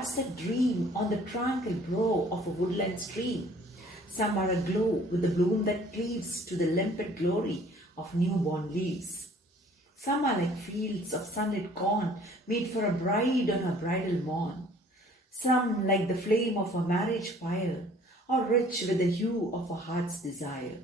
hearts that dream on the tranquil brow of a woodland stream. Some are aglow with the bloom that cleaves to the limpid glory of newborn leaves. Some are like fields of sunlit corn made for a bride on her bridal morn. Some like the flame of a marriage fire, or rich with the hue of a heart's desire.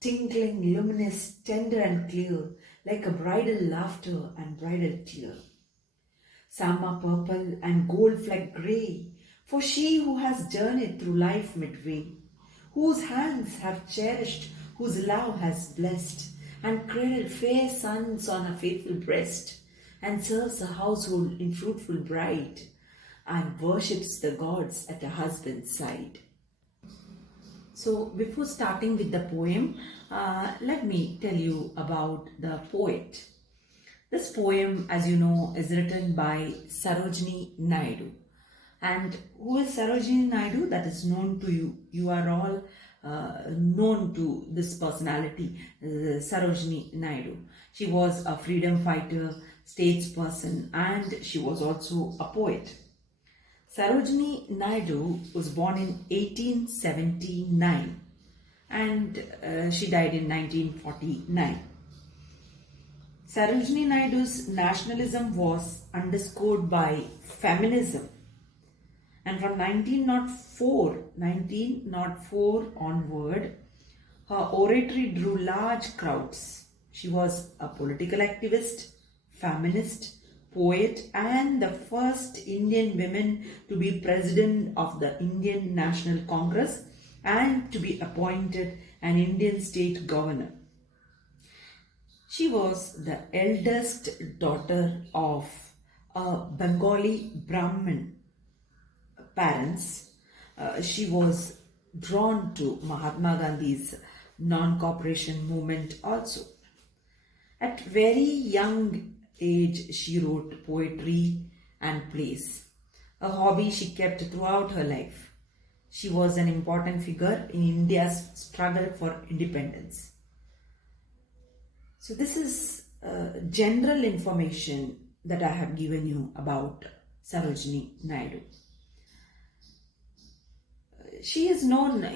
Tinkling, luminous, tender and clear, like a bridal laughter and bridal tear. Some are purple and gold-flecked grey, for she who has journeyed through life midway, whose hands have cherished, whose love has blessed, and cradled fair sons on her faithful breast, and serves a household in fruitful bride, and worships the gods at her husband's side. So before starting with the poem, let me tell you about the poet. This poem, as you know, is written by Sarojini Naidu. And who is Sarojini Naidu? That is known to you. You are all known to this personality, Sarojini Naidu. She was a freedom fighter, statesperson, and she was also a poet. Sarojini Naidu was born in 1879 and she died in 1949. Sarojini Naidu's nationalism was underscored by feminism, and from 1904 onward, her oratory drew large crowds. She was a political activist, feminist, poet, and the first Indian woman to be president of the Indian National Congress and to be appointed an Indian state governor. She was the eldest daughter of a Bengali Brahmin parents. She was drawn to Mahatma Gandhi's non-cooperation movement also. At very young age, she wrote poetry and plays, a hobby she kept throughout her life. She was an important figure in India's struggle for independence. So this is general information that I have given you about Sarojini Naidu. She is known,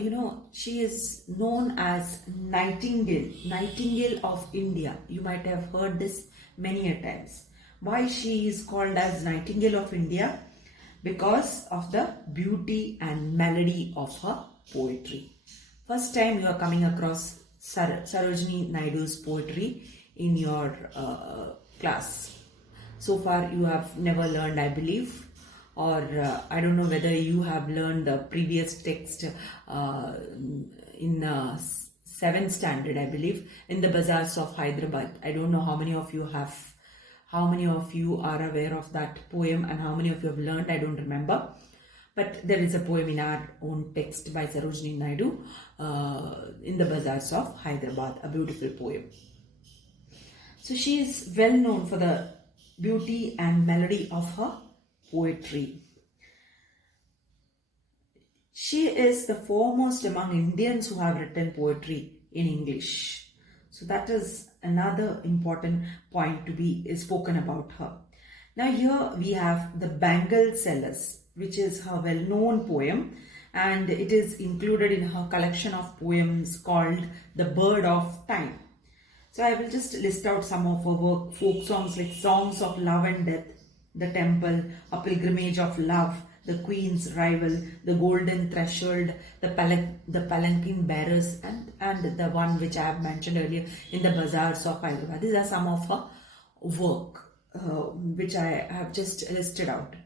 she is known as Nightingale of India. You might have heard this many a times. Why she is called as Nightingale of India? Because of the beauty and melody of her poetry. First time you are coming across Sarojini Naidu's poetry in your class. So far you have never learned, I believe, or I don't know whether you have learned the previous text in 7th standard, I believe, in the bazaars of Hyderabad. I don't know how many of you are aware of that poem and how many of you have learned, I don't remember. But there is a poem in our own text by Sarojini Naidu in the bazaars of Hyderabad, a beautiful poem. So she is well known for the beauty and melody of her poetry. She is the foremost among Indians who have written poetry in English. So that is another important point to be spoken about her. Now here we have the Bangle Sellers, which is her well-known poem, and it is included in her collection of poems called The Bird of Time. So I will just list out some of her work: folk songs like Songs of Love and Death, The Temple, A Pilgrimage of Love, The Queen's Rival, The Golden Threshold, The Palanquin Bearers, and the one which I have mentioned earlier, In the Bazaars of Hyderabad. These are some of her work which I have just listed out.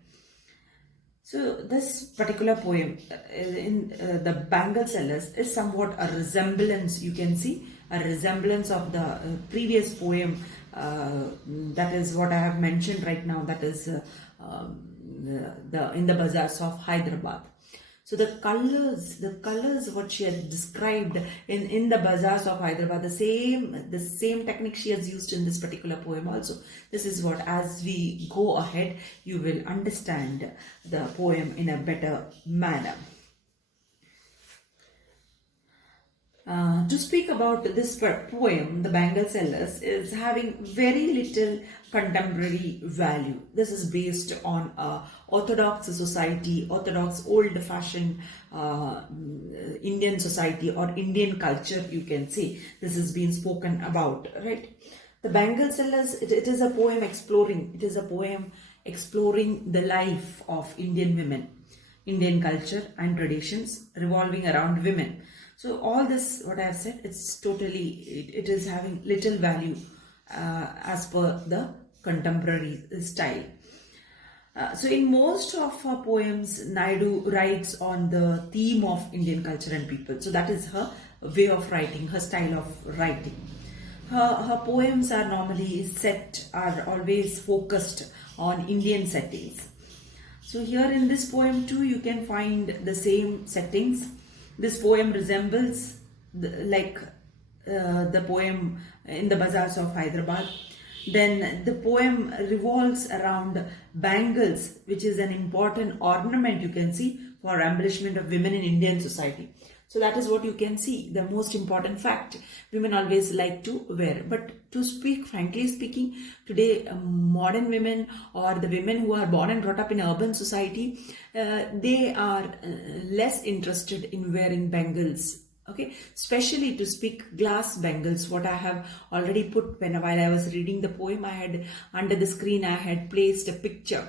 So this particular poem in the Bangle Sellers is somewhat a resemblance, you can see, a resemblance of the previous poem, that is what I have mentioned right now, that is In the Bazaars of Hyderabad. So the colors what she has described in the bazaars of Hyderabad, the same technique she has used in this particular poem also. This is what, as we go ahead, you will understand the poem in a better manner. To speak about this poem, The Bangle Sellers, is having very little contemporary value. This is based on a orthodox society, orthodox old-fashioned Indian society or Indian culture, you can say. This has been spoken about, right? The Bangle Sellers, it is a poem exploring. It is a poem exploring the life of Indian women, Indian culture and traditions revolving around women. So all this, what I have said, it's totally, it is having little value as per the contemporary style. So in most of her poems, Naidu writes on the theme of Indian culture and people. So that is her way of writing, her style of writing. Her poems are normally are always focused on Indian settings. So here in this poem too, you can find the same settings. This poem resembles the poem in the bazaars of Hyderabad. Then the poem revolves around bangles, which is an important ornament, you can see, for embellishment of women in Indian society. So that is what you can see, the most important fact. Women always like to wear. But to speak, frankly speaking, today modern women or the women who are born and brought up in urban society, they are less interested in wearing bangles. Okay, especially to speak glass bangles, what I have already put while I was reading the poem, I had under the screen, I had placed a picture.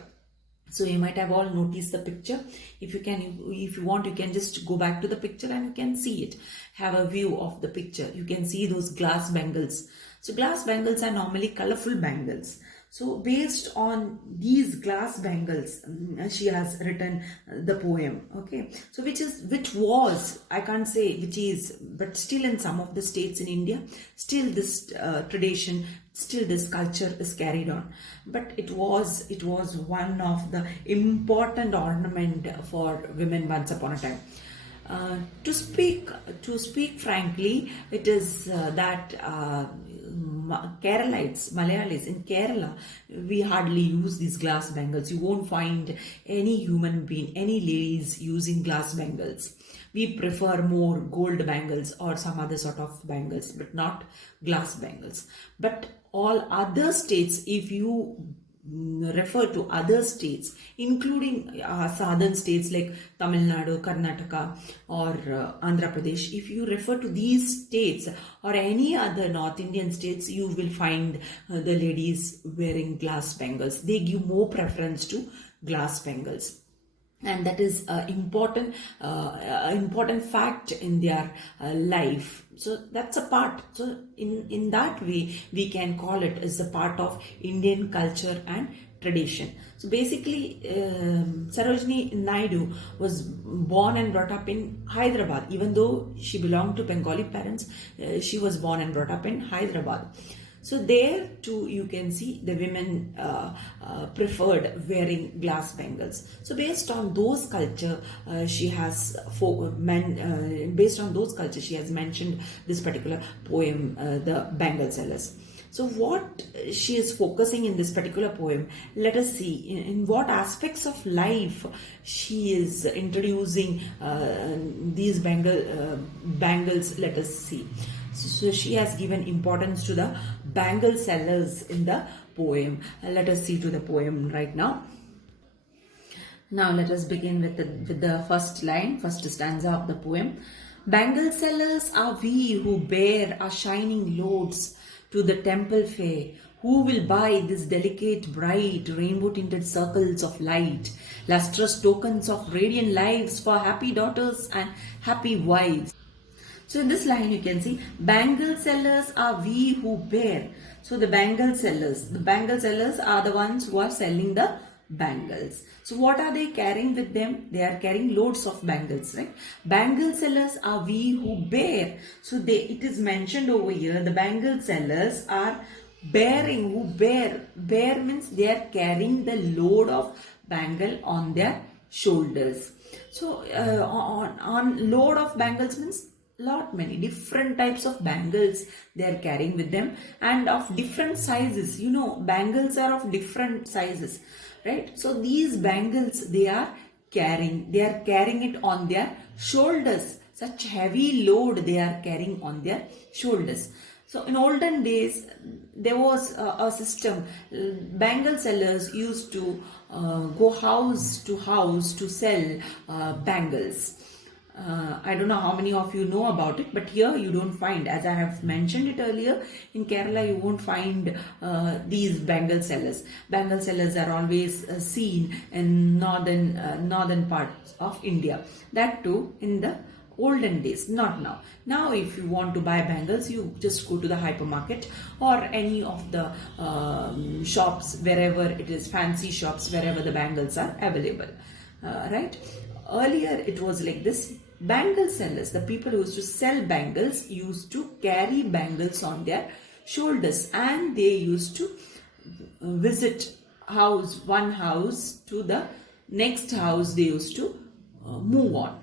So you might have all noticed the picture. If you want, you can just go back to the picture and you can see it. Have a view of the picture. You can see those glass bangles. So glass bangles are normally colorful bangles. So based on these glass bangles, she has written the poem. Okay. So which was, I can't say which is, but still in some of the states in India, still this tradition, still this culture is carried on. But it was one of the important ornament for women once upon a time. To speak frankly, it is that Keralites, Malayalis in Kerala, we hardly use these glass bangles. You won't find any human being, any ladies using glass bangles. We prefer more gold bangles or some other sort of bangles, but not glass bangles. But all other states, if you refer to other states, including southern states like Tamil Nadu, Karnataka or Andhra Pradesh, if you refer to these states or any other North Indian states, you will find the ladies wearing glass bangles. They give more preference to glass bangles. And that is important fact in their life. So that's a part. So in that way, we can call it as a part of Indian culture and tradition. So basically, Sarojini Naidu was born and brought up in Hyderabad. Even though she belonged to Bengali parents, she was born and brought up in Hyderabad. So there too you can see the women preferred wearing glass bangles. So based on those culture, she has mentioned this particular poem, The Bangle Sellers. So what she is focusing in this particular poem, let us see in what aspects of life she is introducing these bangles. Let us see. So she has given importance to the bangle sellers in the poem. Let us see to the poem right now. Now let us begin with the first line, first stanza of the poem. Bangle sellers are we who bear our shining loads to the temple fair. Who will buy this delicate, bright, rainbow-tinted circles of light, lustrous tokens of radiant lives for happy daughters and happy wives? So in this line you can see, bangle sellers are we who bear. So the bangle sellers are the ones who are selling the bangles. So what are they carrying with them? They are carrying loads of bangles, right? Bangle sellers are we who bear. So it is mentioned over here, the bangle sellers are bearing, who bear. Bear means they are carrying the load of bangle on their shoulders. So on load of bangles means many different types of bangles they are carrying with them, and of different sizes. You know, bangles are of different sizes, right? So these bangles they are carrying it on their shoulders. such heavy load they are carrying on their shoulders. So in olden days, there was a system. Bangle sellers used to go house to sell bangles. I don't know how many of you know about it, but here you don't find, as I have mentioned it earlier, in Kerala you won't find these bangle sellers. Bangle sellers are always seen in northern parts of India. That too in the olden days, not now. Now if you want to buy bangles, you just go to the hypermarket or any of the shops, wherever it is, fancy shops, wherever the bangles are available, right? Earlier it was like this. Bangle sellers, the people who used to sell bangles, used to carry bangles on their shoulders, and they used to visit one house to the next house. They used to move on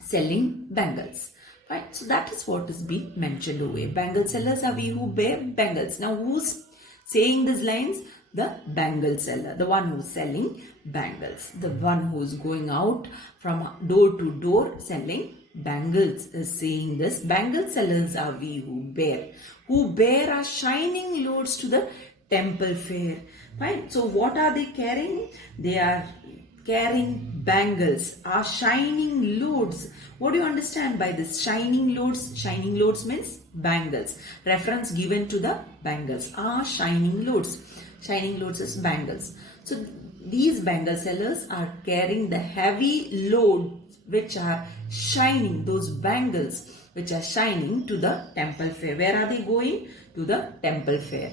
selling bangles. Right? So that is what is being mentioned over here. Bangle sellers are we who bear bangles. Now who's saying these lines? The bangle seller, the one who's selling bangles, the one who's going out from door to door selling bangles is saying this. Bangle sellers are we who bear our shining loads to the temple fair. Right? So what are they carrying? They are carrying bangles, are shining loads. What do you understand by this? Shining loads. Shining loads means bangles. Reference given to the bangles. Are shining loads. Shining loads is bangles. So these bangle sellers are carrying the heavy loads which are shining, those bangles which are shining to the temple fair. Where are they going? To the temple fair.